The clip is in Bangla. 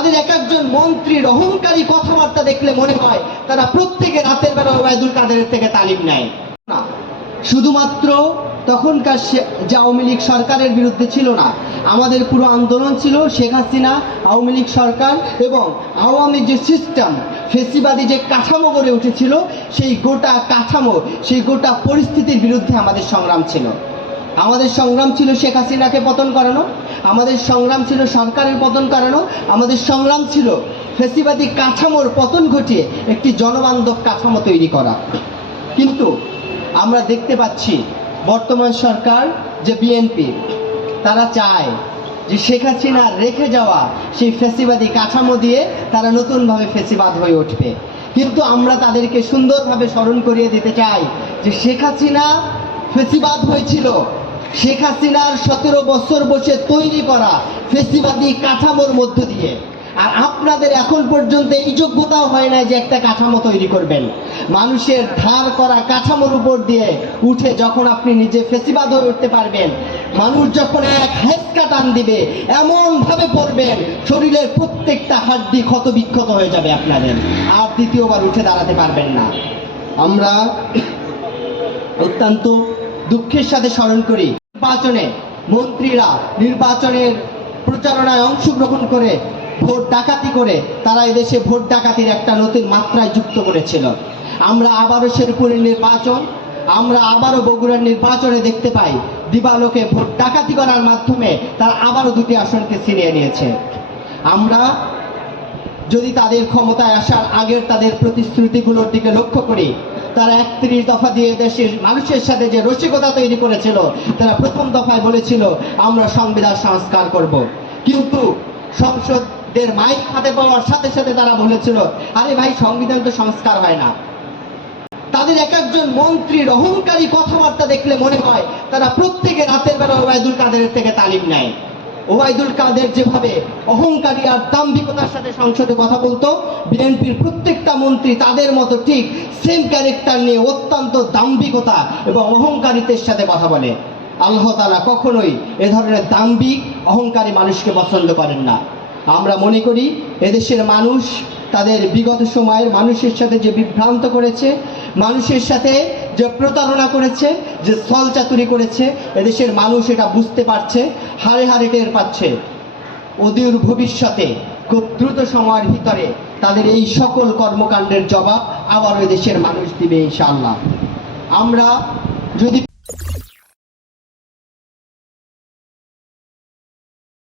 তাদের এক একজন মন্ত্রীর অহংকারী কথাবার্তা দেখলে মনে হয় তারা প্রত্যেকে রাতের বেলা ওবায়দুল কাদেরের থেকে তালিম নেয় না। শুধুমাত্র তখনকার যে আওয়ামী লীগ সরকারের বিরুদ্ধে ছিল না, আমাদের পুরো আন্দোলন ছিল শেখ হাসিনা, আওয়ামী লীগ সরকার এবং আওয়ামী যে সিস্টেম, ফেসিবাদী যে কাঠামো গড়ে উঠেছিল, সেই গোটা কাঠামো, সেই গোটা পরিস্থিতির বিরুদ্ধে আমাদের সংগ্রাম ছিল। আমাদের সংগ্রাম ছিল শেখ হাসিনাকে পতন করানো, আমাদের সংগ্রাম ছিল সরকারের পতন করানো, আমাদের সংগ্রাম ছিল ফেসিবাদী কাঠামোর পতন ঘটিয়ে একটি জনবান্ধব কাঠামো তৈরি করা। কিন্তু আমরা দেখতে পাচ্ছি বর্তমান সরকার যে বিএনপি, তারা চায় যে শেখ হাসিনা রেখে যাওয়া সেই ফেসিবাদী কাঠামো দিয়ে তারা নতুনভাবে ফেসিবাদ হয়ে উঠবে। কিন্তু আমরা তাদেরকে সুন্দরভাবে স্মরণ করিয়ে দিতে চাই যে শেখ হাসিনা ফেসিবাদ হয়েছিল শেখ হাসিনার 17 বছর বসে তৈরি করা ফেসিবাদী কাঠামোর মধ্য দিয়ে। আর আপনাদের এখন পর্যন্ত এই যোগ্যতাও হয় না যে একটা কাঠামো তৈরি করবেন। মানুষের ধার করা কাঠামোর উপর দিয়ে উঠে যখন আপনি নিজে ফেসিবাদ হয়ে উঠতে পারবেন, মানুষ যখন এক হেঁচকা টান দিবে এমন ভাবে পড়বেন শরীরের প্রত্যেকটা হাড্ডি ক্ষত বিক্ষত হয়ে যাবে আপনাদের, আর দ্বিতীয়বার উঠে দাঁড়াতে পারবেন না। আমরা অত্যন্ত দুঃখের সাথে স্মরণ করি নির্বাচনে মন্ত্রীরা নির্বাচনের প্রচারণায় অংশগ্রহণ করে ভোট ডাকাতি করে তারা এদেশে ভোট ডাকাতির একটা নতুন মাত্রায় যুক্ত করেছিল। আমরা আবারও শেরপুরের নির্বাচন, আমরা আবারও বগুড়ার নির্বাচনে দেখতে পাই দিবালোকে ভোট ডাকাতি করার মাধ্যমে তারা আবারও 2টি আসনকে ছিনিয়ে নিয়েছে। আমরা যদি তাদের ক্ষমতায় আসার আগের তাদের প্রতিশ্রুতিগুলোর দিকে লক্ষ্য করি, তারা 31 দফা দিয়ে দেশের মানুষের সাথে যে রসিকতা তৈরি করেছিল, তারা প্রথম দফায় বলেছিল আমরা সংবিধান সংস্কার করব, কিন্তু সংসদের মাইক হাতে পাওয়ার সাথে সাথে তারা বলেছিল আরে ভাই সংবিধান তো সংস্কার হয় না। তাদের এক একজন মন্ত্রীর অহংকারী কথাবার্তা দেখলে মনে হয় তারা প্রত্যেকে রাতের বেলা ওবায়দুল কাদেরের থেকে তালিম নেয়। ওবায়দুল কাদের যেভাবে অহংকারী আর দাম্ভিকতার সাথে সংসদে কথা বলতো, বিএনপির প্রত্যেকটা মন্ত্রী তাদের মতো ঠিক সেম ক্যারেক্টার নিয়ে অত্যন্ত দাম্ভিকতা এবং অহংকারিতের সাথে কথা বলে। আল্লাহ তাআলা কখনোই এ ধরনের দাম্ভিক অহংকারী মানুষকে পছন্দ করেন না। আমরা মনে করি এদেশের মানুষ তাদের বিগত সময়ের মানুষের সাথে যে বিভ্রান্ত করেছে, মানুষের সাথে যে প্রতারণা করেছে, যে ছলচাতুরি করেছে, এদেশের মানুষ এটা বুঝতে পারছে, হাড়ে হাড়ে টের পাচ্ছে। অদূর ভবিষ্যতে খুব দ্রুত সময়ের ভিতরে তাদের এই সকল কর্মকাণ্ডের জবাব আবারও এদেশের মানুষ দিবে ইনশাআল্লাহ। আমরা যদি